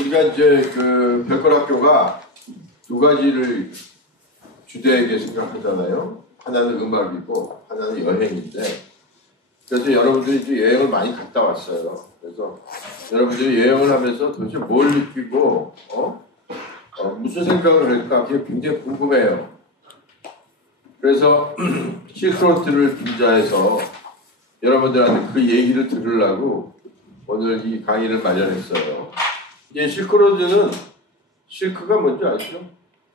우리가 이제 그 별걸 학교가 두 가지를 주되게 생각하잖아요. 하나는 음악이고 하나는 여행인데, 그래서 여러분들이 이제 여행을 많이 갔다 왔어요. 그래서 여러분들이 여행을 하면서 도대체 뭘 느끼고 무슨 생각을 할까 그게 굉장히 궁금해요. 그래서 실크로드를 빙자해서 여러분들한테 그 얘기를 들으려고 오늘 이 강의를 마련했어요. 이 실크로드는, 실크가 뭔지 아시죠?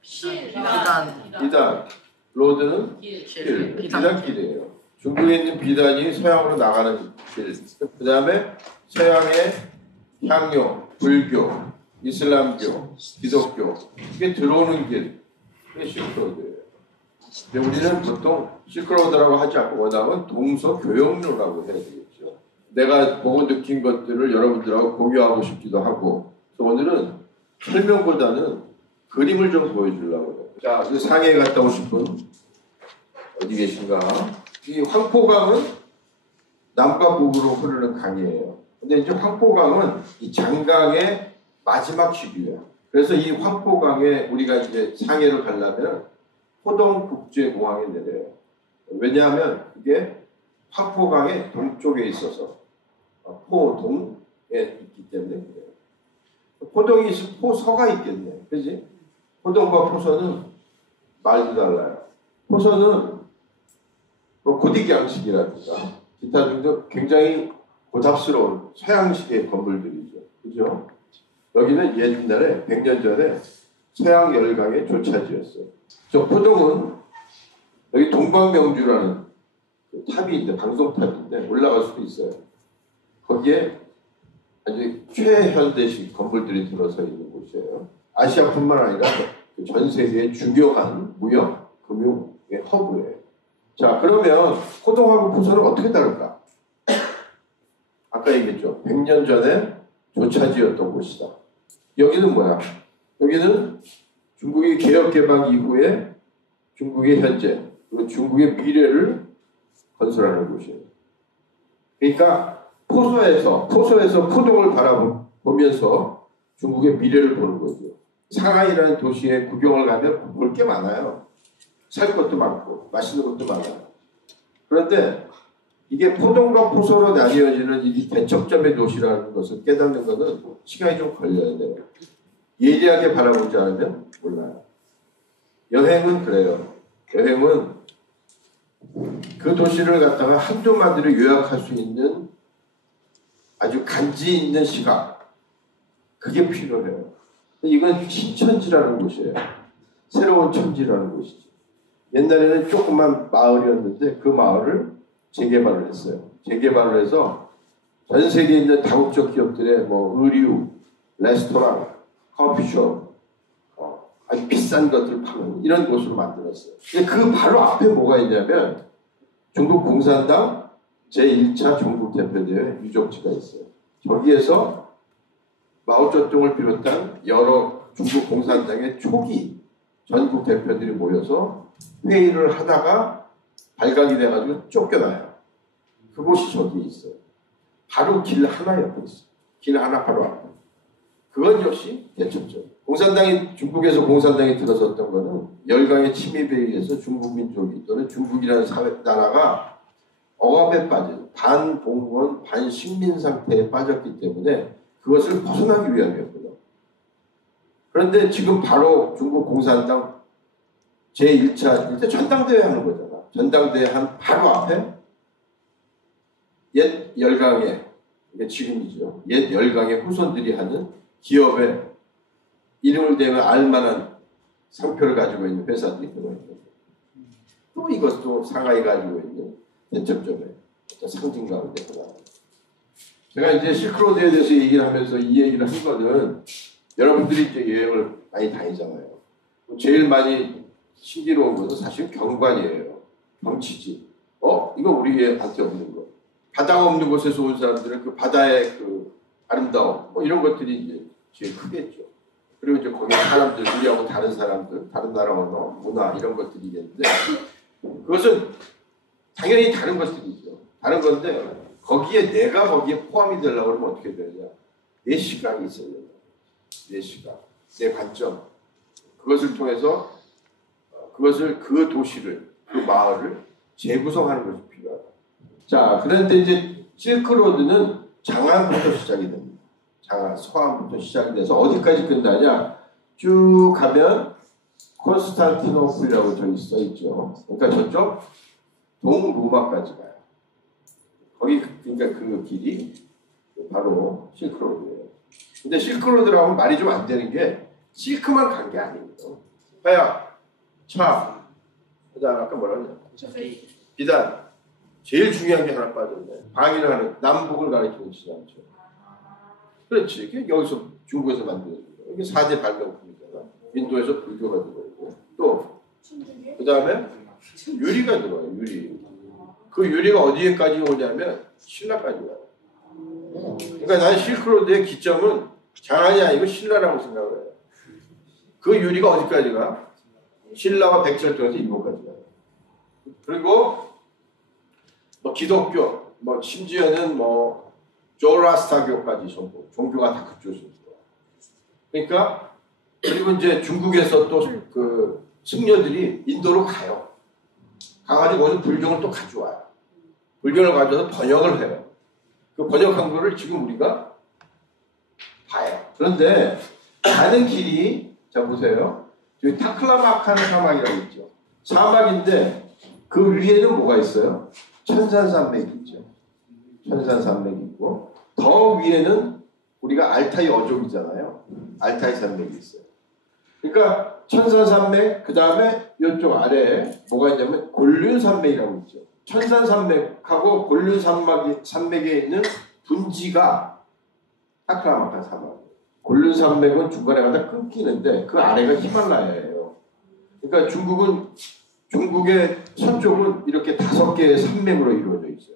비단. 로드는 길. 비단길이에요. 중국에 있는 비단이 서양으로 나가는 길. 그 다음에 서양의 향료, 불교, 이슬람교, 기독교, 이게 들어오는 길. 이게 실크로드예요. 근데 우리는 보통 실크로드라고 하지 않고 원하면 동서교역로라고 해야 되겠죠. 내가 보고 느낀 것들을 여러분들하고 공유하고 싶기도 하고, 그래서 오늘은 설명보다는 그림을 좀 보여주려고 해요. 자, 상해에 갔다 오신 분 어디 계신가? 이 황포강은 남과 북으로 흐르는 강이에요. 근데 이제 황포강은 이 장강의 마지막 시기예요. 그래서 이 황포강에 우리가 이제 상해를 가려면 호동국제공항에 내려요. 왜냐하면 이게 황포강의 동쪽에 있어서 포동에 있기 때문에 그래요. 포동이 있으면 포서가 있겠네. 그지? 포동과 포서는 말도 달라요. 포서는 뭐 고딕양식이라든가 기타 등등 굉장히 고답스러운 서양식의 건물들이죠. 그죠? 여기는 옛날에 100년 전에 서양 열강의 조차지였어요. 저 포동은 여기 동방명주라는 그 탑이 있는데, 방송탑인데 올라갈 수도 있어요. 거기에 아주 최현대식 건물들이 들어서 있는 곳이에요. 아시아뿐만 아니라 전 세계의 중요한 무역, 금융의 허브예요. 자, 그러면 호동하고 포서는 어떻게 다를까? 아까 얘기했죠. 100년 전에 조차지였던 곳이다. 여기는 뭐야? 여기는 중국이 개혁개방 이후에 중국의 현재, 그리고 중국의 미래를 건설하는 곳이에요. 그러니까 포서에서 포동을 바라보면서 중국의 미래를 보는 거죠. 상하이라는 도시에 구경을 가면 볼 게 많아요. 살 것도 많고 맛있는 것도 많아요. 그런데 이게 포동과 포서로 나뉘어지는 이 대척점의 도시라는 것을 깨닫는 것은 시간이 좀 걸려야 돼요. 예리하게 바라보지 않으면 몰라요. 여행은 그래요. 여행은 그 도시를 갖다가 한두 마디로 요약할 수 있는 아주 간지 있는 시각, 그게 필요해요. 이건 신천지라는 곳이에요. 새로운 천지라는 곳이죠. 옛날에는 조그만 마을이었는데 그 마을을 재개발을 했어요. 재개발을 해서 전 세계에 있는 다국적 기업들의 뭐 의류, 레스토랑, 커피숍, 아주 비싼 것들 파는 이런 곳으로 만들었어요. 근데 그 바로 앞에 뭐가 있냐면 중국 공산당 제1차 전국대표대회 유적지가 있어요. 저기에서 마오쩌둥을 비롯한 여러 중국 공산당의 초기 전국 대표들이 모여서 회의를 하다가 발각이 돼가지고 쫓겨나요. 그곳이 저기 있어요. 바로 길 하나 옆에 있어요. 길 하나 바로 앞에. 그건 역시 대척점. 중국에서 공산당이 들어섰던 거는 열강의 침입에 의해서 중국 민족이 또는 중국이라는 나라가 억압에 빠진 반공무원 반식민 상태에 빠졌기 때문에 그것을 벗어나기 위함이었거든요. 그런데 지금 바로 중국 공산당 제1차 일단 전당대회 하는 거잖아. 전당대회 한 바로 앞에 옛 열강의, 이게 지금이죠. 옛 열강의 후손들이 하는 기업에 이름을 대면 알만한 상표를 가지고 있는 회사들이 들어있는 또 이것도 상하이 가지고 있는 대척점의 상징 가운데 하나. 제가 이제 실크로드에 대해서 얘기를 하면서 이 얘기를 한 거는 여러분들이 이제 여행을 많이 다니잖아요. 제일 많이 신기로운 것은 사실 경관이에요. 경치지. 이거 우리한테 없는 거. 바다가 없는 곳에서 온 사람들은 그 바다의 그 아름다움, 뭐 이런 것들이 이제 제일 크겠죠. 그리고 이제 거기 사람들, 우리하고 다른 사람들, 다른 나라 언어, 문화 이런 것들이겠는데 그것은 당연히 다른 것들이죠. 다른 건데 거기에 내가 거기에 포함이 되려고 그러면 어떻게 되냐. 내 시각이 있어야 된다. 내 시각, 내 관점, 그것을 통해서 그것을 그 도시를, 그 마을을 재구성하는 것이 필요하다. 자, 그런데 이제 실크로드는 장안부터 시작이 됩니다. 장안, 서안부터 시작이 돼서 어디까지 끝나냐? 쭉 가면 콘스탄티노플이라고 저기 써 있죠. 그러니까 저쪽 동로마까지 가요. 거기 그러니까 그 길이 바로 실크로드예요. 근데 실크로드라고 말이 좀 안 되는 게 실크만 간 게 아니에요. 하야, 차, 그다음 아까 뭐라 그랬냐? 비단. 제일 중요한 게 하나 빠졌네. 방위를 남북을 가리키는 지상죠. 그렇지. 여기서 중국에서 만들어진 거. 이게 4대 발명품이잖아. 인도에서 불교가 들어오고 또 그 다음에 유리가 들어와요. 유리. 그 유리가 어디에까지 오냐면 신라까지 와요. 그러니까 난 실크로드의 기점은 장안이 아니고 신라라고 생각을 해요. 그 유리가 어디까지 가? 신라와 백제를 통해서 일본까지 가요. 그리고 뭐 기독교, 뭐 심지어는 뭐 조라스타교까지 전부 종교가 다 그쪽에서 들어와요. 그러니까 그리고 이제 중국에서 또 그 승려들이 인도로 가요. 가가지고 거기서 불경을 또 가져와요. 불경을 가져와서 번역을 해요. 그 번역한 거를 지금 우리가 봐요. 그런데 가는 길이 자 보세요. 저기 타클라마칸 사막이라고 있죠. 사막인데 그 위에는 뭐가 있어요? 천산산맥이 있죠. 천산산맥이 있고 더 위에는 우리가 알타이 어족이잖아요. 알타이 산맥이 있어요. 그러니까 천산산맥 그 다음에 이쪽 아래에 뭐가 있냐면 곤륜산맥이라고 있죠. 천산산맥하고 곤륜산맥에 있는 분지가 타클라마칸 사막. 곤륜산맥은 중간에 가다 끊기는데 그 아래가 히말라야예요. 그러니까 중국의 서쪽은 이렇게 5개의 산맥으로 이루어져 있어요.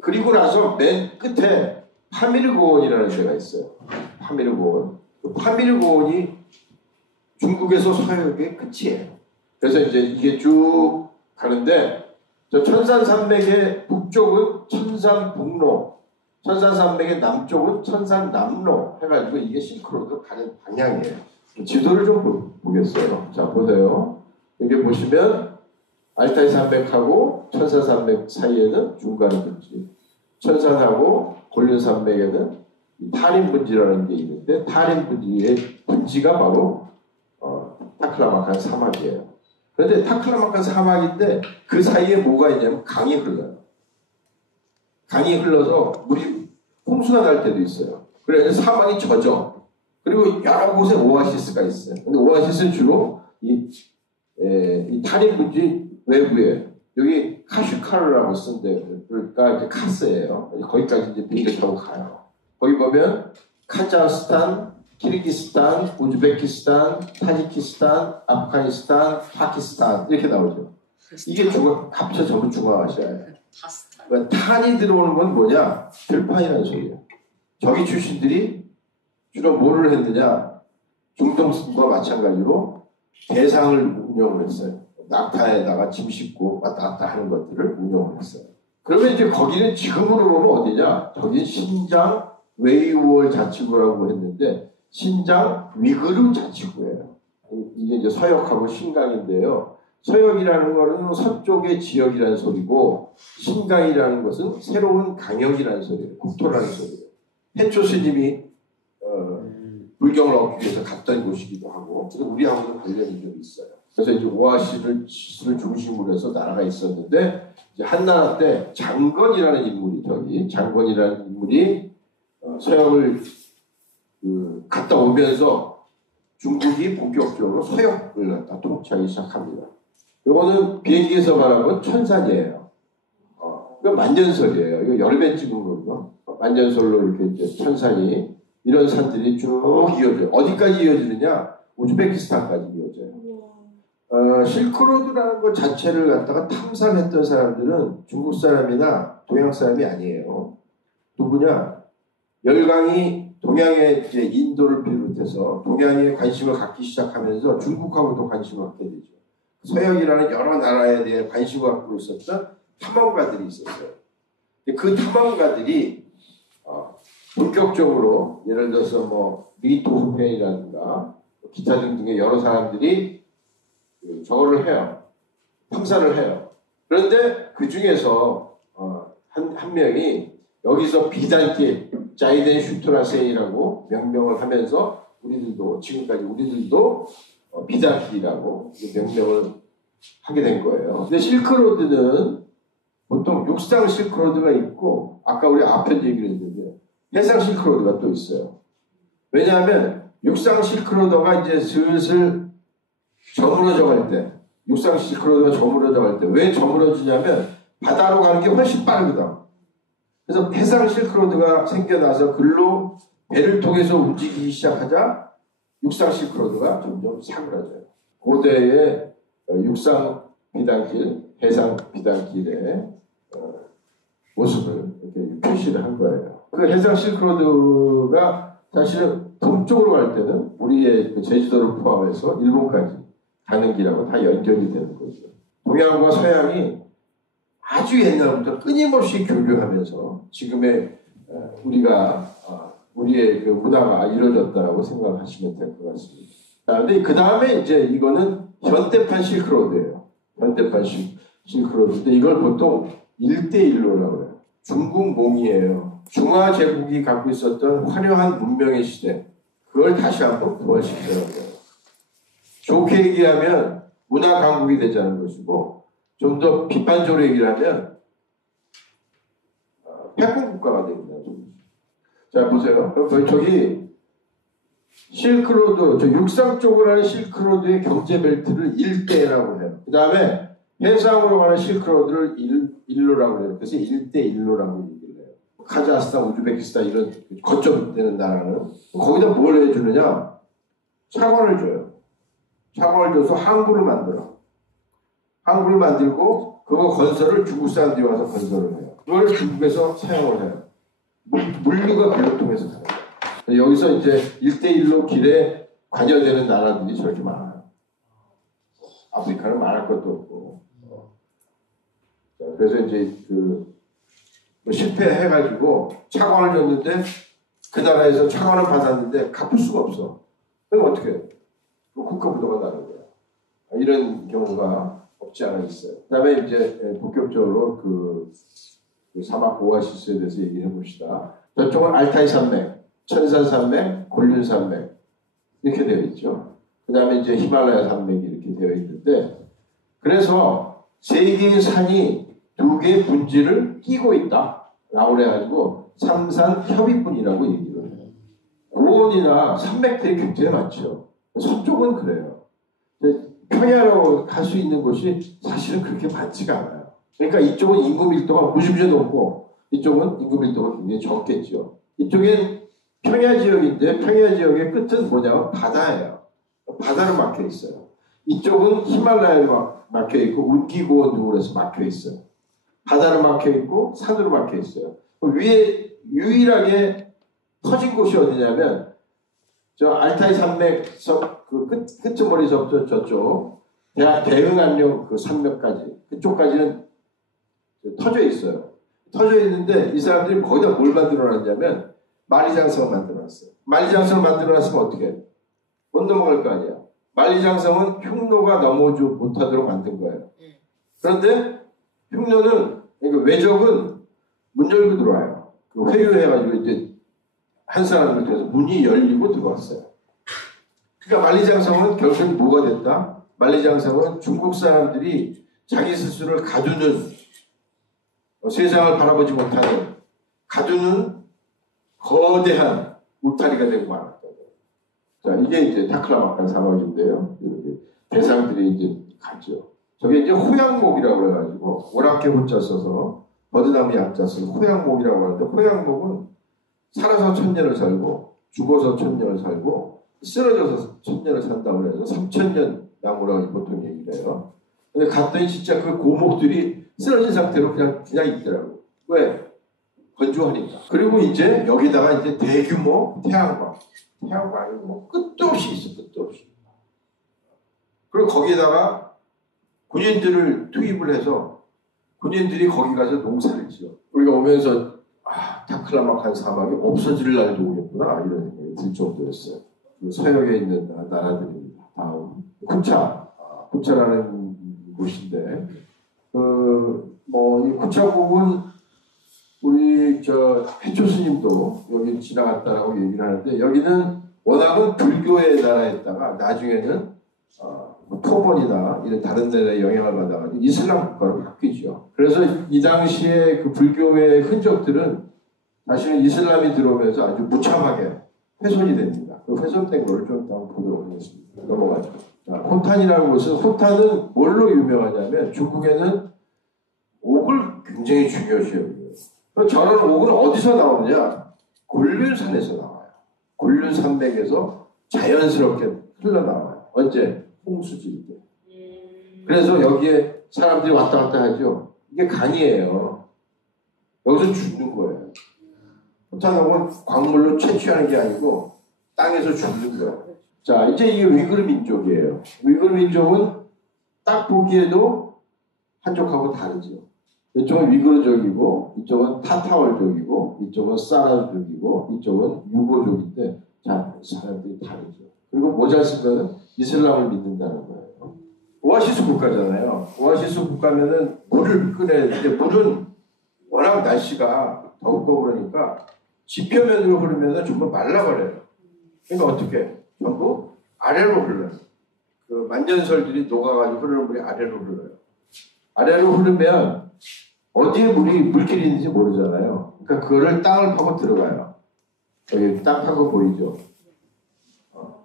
그리고 나서 맨 끝에 파미르고원이라는 데가 있어요. 파미르고원. 그 파미르고원이 중국에서 서역의 끝이에요. 그래서 이제 이게 쭉 가는데 저 천산산맥의 북쪽은 천산북로, 천산산맥의 남쪽은 천산남로 해가지고 이게 실크로드 가는 방향이에요. 지도를 좀 보겠어요. 자 보세요. 여기 보시면 알타이 산맥하고 천산산맥 사이에는 중간에 분지, 천산하고 곤륜산맥에는 타림분지라는 게 있는데 타림분지의 분지가 바로 타클라마칸 사막이에요. 그런데 타클라마칸 사막인데 그 사이에 뭐가 있냐면 강이 흘러요. 강이 흘러서 물이 홍수가 날 때도 있어요. 그래서 사막이 젖어. 그리고 여러 곳에 오아시스가 있어요. 근데 오아시스는 주로 이 타림분지 외부에 여기 카슈카르라고 쓴데 그러니까 이제 카스예요. 거기까지 이제 비행기 타고 가요. 거기 보면 카자흐스탄, 키르기스탄, 우즈베키스탄, 타지키스탄, 아프가니스탄, 파키스탄 이렇게 나오죠. 이게 합쳐 전부 중앙아시아예요. 탄이 들어오는 건 뭐냐? 들판이라는 소리예요. 저기 출신들이 주로 뭐를 했느냐? 중동과 마찬가지로 대상을 운영을 했어요. 낙타에다가 짐 싣고 왔다 갔다 하는 것들을 운영을 했어요. 그러면 이제 거기는 지금으로 보면 어디냐? 저기 신장 웨이우얼 자치구라고 했는데 신장 위그르 자치구예요. 이게 이제 서역하고 신강인데요. 서역이라는 거는 서쪽의 지역이라는 소리고 신강이라는 것은 새로운 강역이라는 소리예요. 국토라는 소리예요. 헨초 스님이 불경을 얻기 위해서 갔던 곳이기도 하고 그래서 우리하고도 관련이 좀 있어요. 그래서 이제 오아시스를 중심으로 해서 나라가 있었는데 이제 한나라 때 장건이라는 인물이 서역을 갔다 오면서 중국이 본격적으로 서역을 갖다 통치하기 시작합니다. 이거는 비행기에서 말하면 천산이에요. 이거 만년설이에요. 이거 여름에 찍은 거죠. 만년설로 이렇게 이제 천산이 이런 산들이 쭉 이어져요. 어디까지 이어지느냐? 우즈베키스탄까지 이어져요. 실크로드라는 것 자체를 갖다가 탐사했던 사람들은 중국 사람이나 동양 사람이 아니에요. 누구냐? 열강이 동양의 이제 인도를 비롯해서 동양에 관심을 갖기 시작하면서 중국하고도 관심을 갖게 되죠. 서역이라는 여러 나라에 대해 관심을 갖고 있었던 탐험가들이 있었어요. 그 탐험가들이 본격적으로 예를 들어서 뭐 리토펜이라든가 기타 등등의 여러 사람들이 저거를 해요. 탐사를 해요. 그런데 그 중에서 한 명이 여기서 비단길 자이덴 슈트라세이라고 명명을 하면서 지금까지 우리들도 비단길이라고 명명을 하게 된 거예요. 근데 실크로드는 보통 육상 실크로드가 있고 아까 우리 앞에 얘기를 했는데 해상 실크로드가 또 있어요. 왜냐하면 육상 실크로드가 이제 슬슬 저물어져 갈 때, 육상 실크로드가 저물어져 갈 때 왜 저물어지냐면 바다로 가는 게 훨씬 빠르거든. 그래서 해상 실크로드가 생겨나서 글로 배를 통해서 움직이기 시작하자 육상 실크로드가 점점 사그라져요. 고대의 육상 비단길, 해상 비단길의 모습을 이렇게 표시를 한 거예요. 그 해상 실크로드가 사실은 동쪽으로 갈 때는 우리의 그 제주도를 포함해서 일본까지 가는 길하고 다 연결이 되는 거죠. 동양과 서양이 아주 옛날부터 끊임없이 교류하면서 지금의 우리의 그 문화가 이루어졌다고 생각하시면 될 것 같습니다. 근데 그 다음에 이제 이거는 현대판 실크로드예요. 현대판 실크로드인데 이걸 보통 1대1로라고 해요. 중국 몽이에요. 중화 제국이 갖고 있었던 화려한 문명의 시대, 그걸 다시 한번 부활시키려고 해요. 좋게 얘기하면 문화 강국이 되자는 것이고, 좀 더 비판적으로 얘기를 하면 패권 국가가 됩니다. 자, 보세요. 그럼 저기 실크로드, 저 육상 쪽으로 하는 실크로드의 경제벨트를 일대라고 해요. 그 다음에 해상으로 가는 실크로드를 일로라고 해요. 그래서 1대1로라고 얘기를 해요. 카자흐스탄, 우즈베키스탄 이런 거점되는 나라는 거기다 뭘 해주느냐? 차관을 줘요. 차관을 줘서 항구를 만들어. 항구를 만들고 그거 건설을 중국 사람들이 와서 건설을 해요. 그걸 중국에서 사용을 해요. 물류가 글로 통해서 가요. 여기서 이제 1대1로 길에 관여되는 나라들이 저렇게 많아요. 아프리카는 말할 것도 없고. 그래서 이제 실패해가지고 차관을 줬는데 그 나라에서 차관을 받았는데 갚을 수가 없어. 그럼 어떻게 해요? 국가 부도가 나는 거야. 이런 경우가 없지 않아 있어요. 그 다음에 이제 본격적으로 그 사막 오아시스에 대해서 얘기를 해봅시다. 저쪽은 알타이 산맥, 천산 산맥, 곤륜 산맥 이렇게 되어 있죠. 그 다음에 이제 히말라야 산맥이 이렇게 되어 있는데, 그래서 세 개의 산이 두 개의 분지를 끼고 있다 라고 그래가지고 삼산 협의분이라고 얘기를 해요. 고원이나 산맥들이 굉장히 많죠. 서쪽은 그래요. 평야라고 할 수 있는 곳이 사실은 그렇게 많지가 않아요. 그러니까 이쪽은 인구 밀도가 무지무지 높고 이쪽은 인구 밀도가 굉장히 적겠죠. 이쪽엔 평야 지역인데 평야 지역의 끝은 뭐냐면 바다예요. 바다로 막혀 있어요. 이쪽은 히말라야로 막혀 있고 운기고원 등으로 해서 막혀 있어요. 바다로 막혀 있고 산으로 막혀 있어요. 위에 유일하게 터진 곳이 어디냐면 저 알타이 산맥서 그 끝머리서부터 저쪽 대흥안령 그 산맥까지 그쪽까지는 터져 있어요. 터져 있는데 이 사람들이 거기다 뭘 만들어놨냐면 만리장성을 만들어놨어요. 만리장성을 만들어놨으면 어떻게 해? 못 넘어갈 거 아니야. 만리장성은 흉노가 넘어오지 못하도록 만든 거예요. 그런데 흉노는 그러니까 외적은 문 열고 들어와요. 그 회유해가지고 이제 한 사람을 통해서 문이 열리고 들어왔어요. 그러니까 만리장성은 결국 뭐가 됐다? 만리장성은 중국 사람들이 자기 스스로를 가두는, 세상을 바라보지 못하는, 가두는 거대한 울타리가 되고 말았다. 자, 이게 이제 타클라마칸 사막인데요. 이렇게 대상들이 이제 가죠. 저게 이제 호양목이라고 해가지고, 오랑캐 호자 써서, 버드나무 약자 써서 호양목이라고 하는데, 호양목은 살아서 1000년을 살고, 죽어서 1000년을 살고, 쓰러져서 1000년을 산다고 해서 3000년 나무라고 보통 얘기를 해요. 근데 갔더니 진짜 그 고목들이 쓰러진 상태로 그냥 있더라고. 왜? 건조하니까. 그리고 이제 여기다가 이제 대규모 태양광이 뭐 끝도 없이 있어, 끝도 없이. 그리고 거기에다가 군인들을 투입을 해서 군인들이 거기 가서 농사를 지어. 우리가 오면서 타클라막한 사막이 없어질 날도 오겠구나 이런 생각이 들 정도였어요. 그 서역에 있는 나라들이 다음 쿠차라는 곳인데 이 쿠차국은 우리 해초 스님도 여기 지나갔다라고 얘기를 하는데 여기는 워낙은 불교의 나라였다가 나중에는 토번이나 이런 다른 나라의 영향을 받아가지고 이슬람 국가로 바뀌죠. 그래서 이 당시에 그 불교의 흔적들은 다시는 이슬람이 들어오면서 아주 무참하게 훼손이 됩니다. 그 훼손된 거를 좀 한번 보도록 하겠습니다. 넘어가죠. 호탄이라는 곳은 호탄은 뭘로 유명하냐면 중국에는 옥을 굉장히 중요시 여겨요. 저런 옥은 어디서 나오느냐? 곤륜산에서 나와요. 곤륜산맥에서 자연스럽게 흘러나와요. 언제? 홍수질 때. 그래서 여기에 사람들이 왔다 갔다 하죠. 이게 강이에요. 여기서 죽는 거예요. 호탄옥은 광물로 채취하는 게 아니고 땅에서 죽는 거예요. 자, 이제 이게 위구르 민족이에요. 위구르 민족은 딱 보기에도 한족하고 다르죠. 이쪽은 위구르족이고, 이쪽은 타타월족이고, 이쪽은 사라족이고, 이쪽은 유고족인데, 자, 사람들이 다르죠. 그리고 모자 쓰면 이슬람을 믿는다는 거예요. 오아시스 국가잖아요. 오아시스 국가면은 물을 꺼내야 되는데, 물은 워낙 날씨가 덥고 그러니까 지표면으로 흐르면 정말 말라버려요. 그러니까 어떻게? 전부 아래로 흘러요. 그 만년설들이 녹아가지고 흐르는 물이 아래로 흘러요. 아래로 흐르면 어디에 물길이 있는지 모르잖아요. 그러니까 그거를 땅을 파고 들어가요. 여기 땅 파고 보이죠?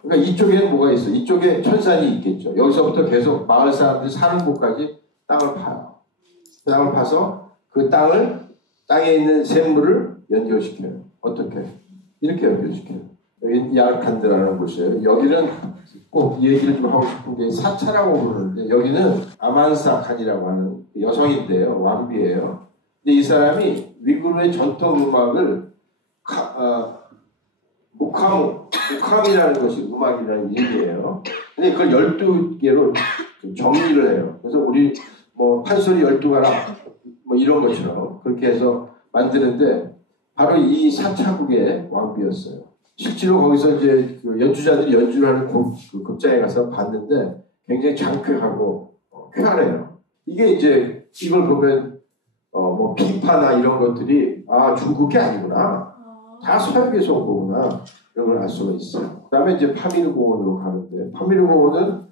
그러니까 이쪽에 뭐가 있어? 이쪽에 천산이 있겠죠. 여기서부터 계속 마을 사람들이 사는 곳까지 땅을 파요. 그 땅을 파서 그 땅에 있는 샘물을 연결시켜요. 어떻게? 이렇게 연결시켜요. 여기 야르칸드라는 곳이에요. 여기는 꼭 이 얘기를 좀 하고 싶은 게 사차라고 부르는데 여기는 아만사 칸이라고 하는 여성인데요. 왕비예요. 근데 이 사람이 위구르의 전통 음악을 무캄이라는 것이 음악이라는 의미예요. 근데 그걸 12개로 정리를 해요. 그래서 우리 판소리 12가락 이런 것처럼 그렇게 해서 만드는데 바로 이 사차국의 왕비였어요. 실제로 거기서 이제 그 연주자들이 연주를 하는 그 극장에 가서 봤는데 굉장히 장쾌하고 쾌활해요. 이게 이제 이걸 보면 피파나 이런 것들이 중국이 아니구나. 다 서양에서 온 거구나. 이런 걸 알 수가 있어요. 그 다음에 이제 파미르 공원으로 가는데 파미르 공원은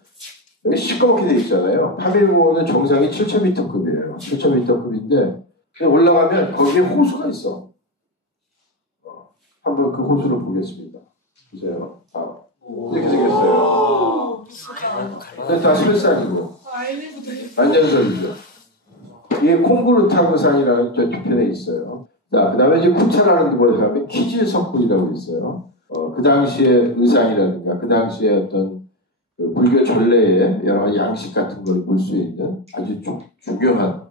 여기 시꺼멓게 돼 있잖아요. 파미르 공원은 정상이 7,000m급이에요. 7,000m급인데 올라가면 거기에 호수가 있어. 한번 그 호수를 보겠습니다. 보세요. 이렇게 생겼어요. 그래서 다 설산이고 안전설이죠. 이게 콩구르타그산이라는 저 뒤편에 있어요. 자, 그 다음에 이제 쿠차라는 곳에 가면 키질석굴이라고 있어요. 그 당시의 의상이라든가 그 당시의 어떤 그 불교 전례의 여러 가지 양식 같은 걸 볼 수 있는 아주 중요한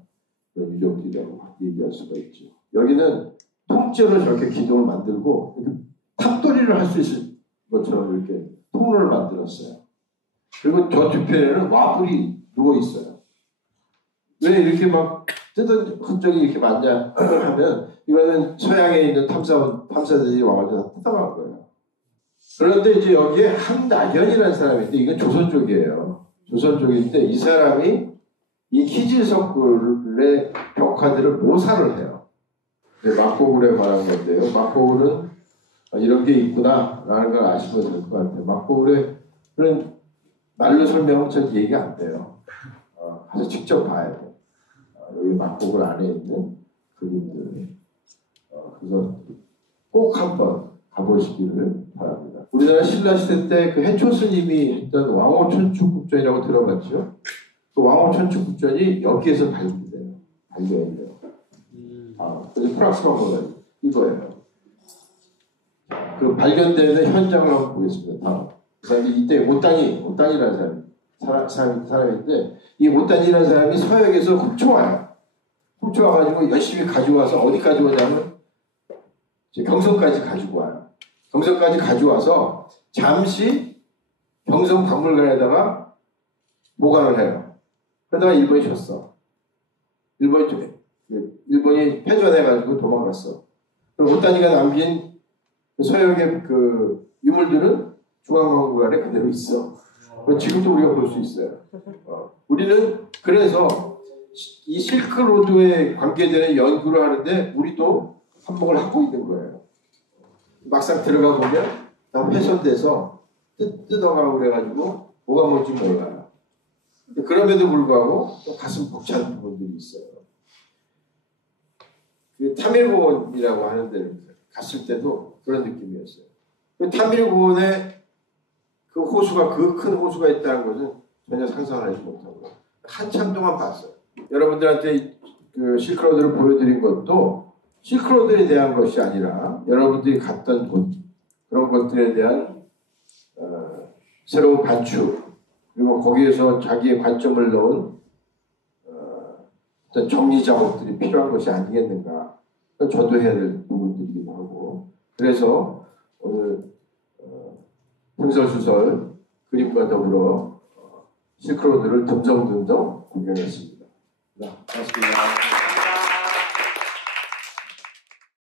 그런 유적지라고 얘기할 수가 있죠. 여기는 통째로 저렇게 기둥을 만들고 탑돌이를 할 수 있을 것처럼 이렇게 통로를 만들었어요. 그리고 저 뒤편에는 와불이 누워 있어요. 왜 이렇게 막 뜯은 흔적이 이렇게 많냐 하면 이거는 서양에 있는 탐사들이 와가지고 다 뜯어간 거예요. 그런데 이제 여기에 한낙연이라는 사람인데 이건 조선 쪽이에요. 조선 쪽인데 이 사람이 이 키질석굴의 벽화들을 모사를 해요. 네, 막고굴에 관한 건데요. 막고굴은 이런 게 있구나라는 걸 아시면 될 것 같아요. 막고굴에 그런 말로 설명은 전 얘기가 안 돼요. 가서 직접 봐야 돼요. 여기 막고굴 안에 있는 그림들. 그래서 꼭 한번 가보시기를 바랍니다. 우리나라 신라시대 때 그 해초 스님이 했던 왕호천축국전이라고 들어봤죠? 그 왕호천축국전이 여기에서 발견돼요. 그래서 프랑스가 뭐예요? 이거예요. 그 발견되는 현장을 한번 보겠습니다. 다음. 그래서 이때 오딴이라는 사람인데 이 오딴이라는 사람이 서역에서 훔쳐와요. 훔쳐와가지고 열심히 가져와서 어디까지 오냐면 경성까지 가지고 와요. 경성까지 가져와서 잠시 경성 박물관에다가 보관을 해요. 그러다가 일본이 졌어. 일본이 패전해가지고 도망갔어. 오타니가 남긴 그 서역의 그 유물들은 중앙박물관에 그대로 있어. 지금도 우리가 볼 수 있어요. 우리는 그래서 이 실크로드에 관계되는 연구를 하는데 우리도 한몫을 하고 있는 거예요. 막상 들어가 보면 다 훼손돼서 뜯어가고 그래가지고 뭐가 뭔지 몰라요. 그럼에도 불구하고 또 가슴 벅찬 부분들이 있어요. 그 타밀고원이라고 하는 데 갔을 때도 그런 느낌이었어요. 그 타밀고원에 그 호수가, 그 큰 호수가 있다는 것은 전혀 상상을 하지 못하고 한참 동안 봤어요. 여러분들한테 그 실크로드를 보여드린 것도 실크로드에 대한 것이 아니라 여러분들이 갔던 곳, 그런 것들에 대한 새로운 관측, 그리고 거기에서 자기의 관점을 넣은 어떤 정리 작업들이 필요한 것이 아니겠는가. 저도 해야 될 부분들이기도 하고. 그래서 오늘 흥설수설 그림과 더불어 실크로드를 듬성듬성 구경했습니다. 고맙습니다.